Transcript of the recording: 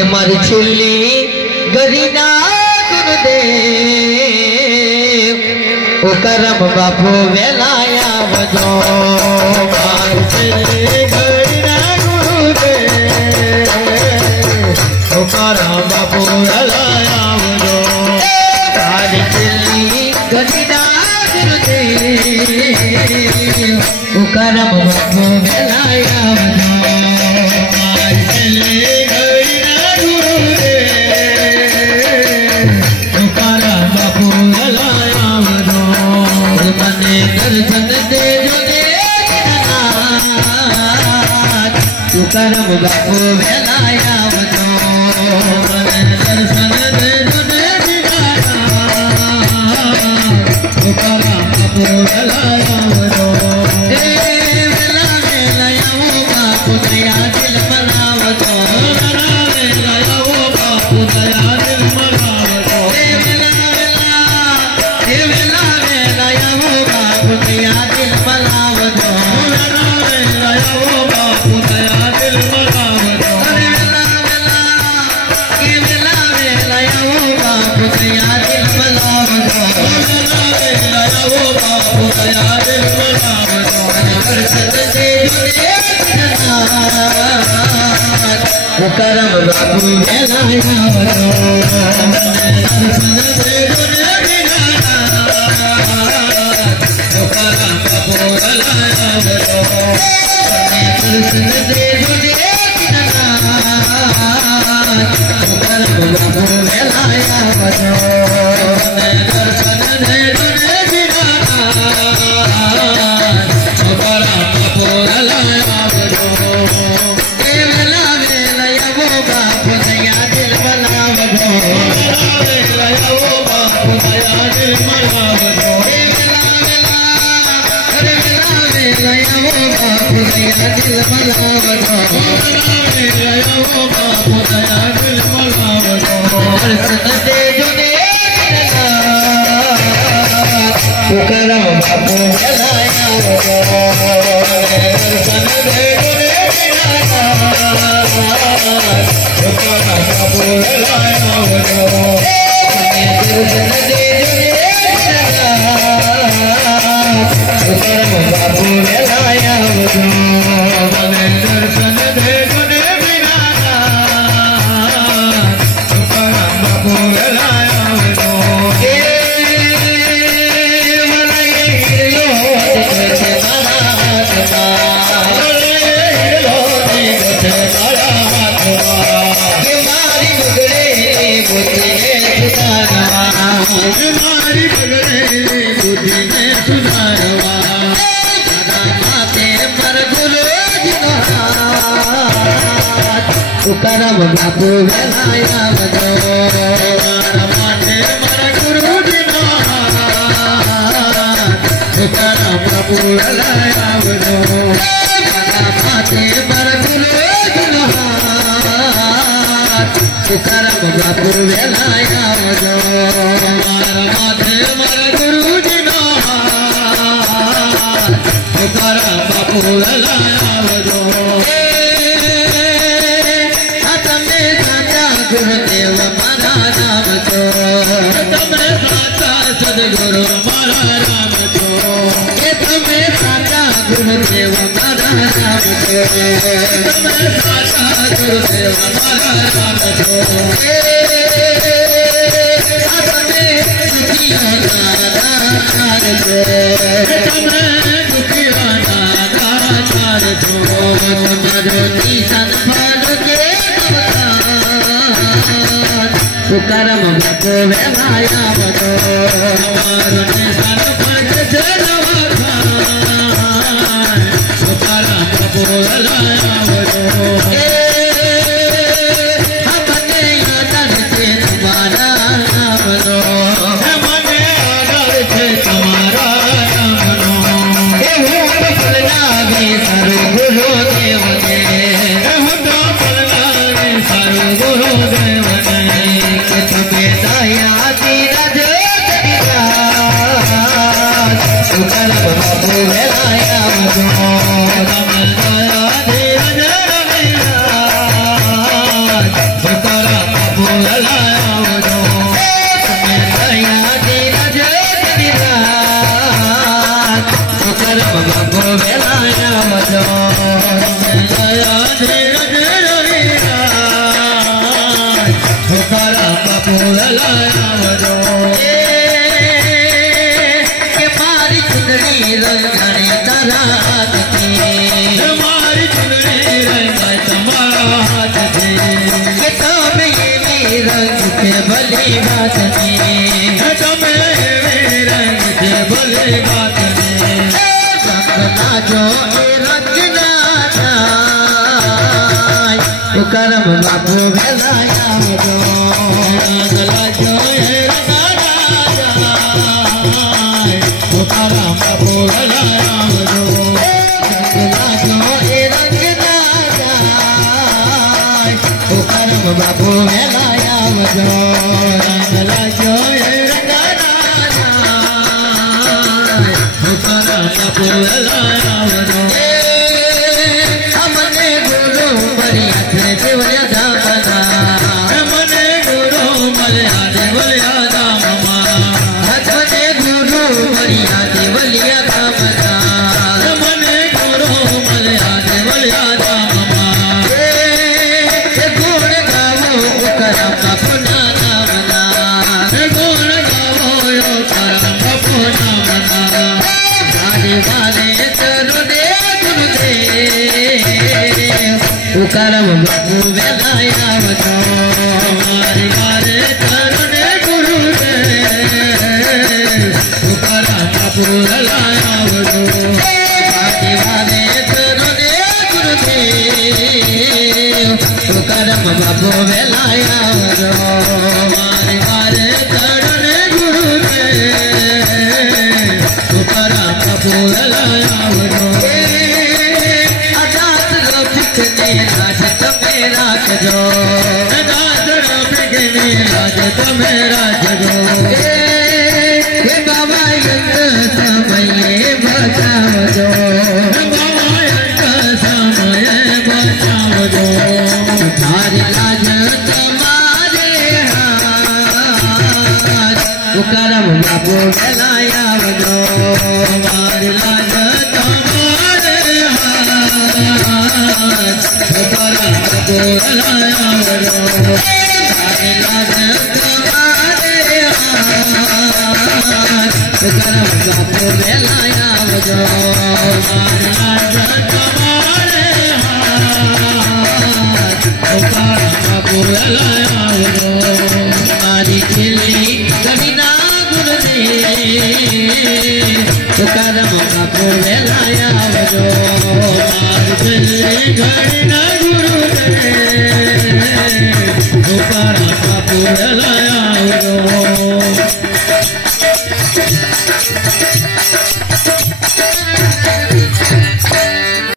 के मारी छिल्ली गरीना गुरुदेव ओ करम बापू वेलाया बजो मारी छिल्ली गरीना गुरुदेव ओ करम बापू वेलाया बजो मारी छिल्ली गरीना गुरुदेव ओ करम बापू वेलाया बजो मारी छिल्ली दर्शन दे जो तू करम बापू वेलाया बजो दर्शन दे जो तू करम बापू वेलाया बजो वेला वेलाया वो बापू दया दिल मनावतो वेला वेलाया वो बापू दया दिल मनावतो वेला वेलाया वो दया दिल मनावतो वेला वेलाया वो बापू दया दिल मनावतो वेला वेलाया वो बापू दया दिल मनावतो वेला वेलाया वो बापू दया दिल मनावतो दर्शन दे वो करम बापू वेलाया बजो दर्शन दे दर्शन दे बापू वेलाया बजो दर्शन दे बापू वेलाया बजो वेला वेलाया वो बापू दया दिल मनावतो वेलाया वो बापू दया दिल मनावतो वेला वेलाया वो बापू दया दिल मनावतो वेलाया वो बापू दया दिल मनावतो दर्शन दे जो तू करम बापू वेलाया बजो दर्शन दे तू करम बापू वेलाया बजो दर्शन दे तू करम बापू वेलाया बजो दर्शन दे तू करम बापू वेलाया बजो हमारी बगड़े बुद्धि में सुधारवा माते पर गुरु तू करम बापू वेलाया बजो माते पर गुरु तू करम बापू वेलाया बजो माते पर गुरु तू करम बापू वेलाया बजो माथे मर गुरु तू करम बापू वेलाया बजो तमे साचा गुरुदेव मारा नाम जो तमे साचा सदगुरु मारा नाम जो तमे साचा गुरुदेव मारा नाम जो तमे साचा गुरुदेव मारा नाम जो तू करम बापू वेलाया बजो तू करम बापू वेलाया बजो हमने आदर से तुम्हारा नाम लो हमने आदर से तुम्हारा नाम लो फलनागी सर गुरुदेव ने सर गुरुदेव ने तुम्हें दया धीरज तू करम बापू वेलाया बजो दया धीरज આવજો હુકારા બાપુ આવજો કે મારી ચુંદડી રંગણી તારા હાથથી મારી ચુંદડી રંગાય તમારા હાથથી કે તમે એવી રંગ છે ભલી વાતની તમે એવી રંગ છે ભલી વાતની રંગ જો એ રંગ ના થાય હુકારા બાપુ આવજો લાજો એ રંગ હુકારા બાપુ આવજો લાજો એ રંગ ના જાય હુકારા બાપુ આવજો લાજો એ રંગ ના જાય હુકારા બાપુ આવજો અમને ગુરુ મળ્યા છે દેવયા દામના મને ગુરુ મળ્યા દેવયા દામમાં મને ગુરુ મળ્યા દેવયા દામના મને ગુરુ મળ્યા દેવયા દામમાં ગુણ ગાવો કરમ બાપુના નામના ગુણ ગાવો કરમ બાપુના નામના વારે વારે ચરો દે હુકારા બાપુ વેલાય આવજો મારે મારે તરુણે ગુરુદેવ હુકારા બાપુ વેલાય આવજો મારે મારે તરુણે ગુરુદેવ હુકારા બાપુ વેલાય આવજો મારે મારે તરુણે ગુરુદેવ હુકારા બાપુ વેલાય આવજો राज तमे राखजो राज तमे राखजो हे बाबा अंत समय बचावजो बाबा अंत समय बचावजो तारी लाज तमारे हाथ हुकरम बापू वेलाय आवजो मारी लाज तमारे हाथ हुकारा बापू वेलाय आवजो तारी लाज तमारे हाथ हुकरम बापू वेलाय आवजो मारी लाज तमारे हाथ हुकारा बापू वेलाय आवजो मारी खिल्ली गणिना गुरुदेव हुकरम बापू वेलाय आवजो मारी खिल्ली गणिना गुरुदेव हुकरम बापू वेलाय आवजो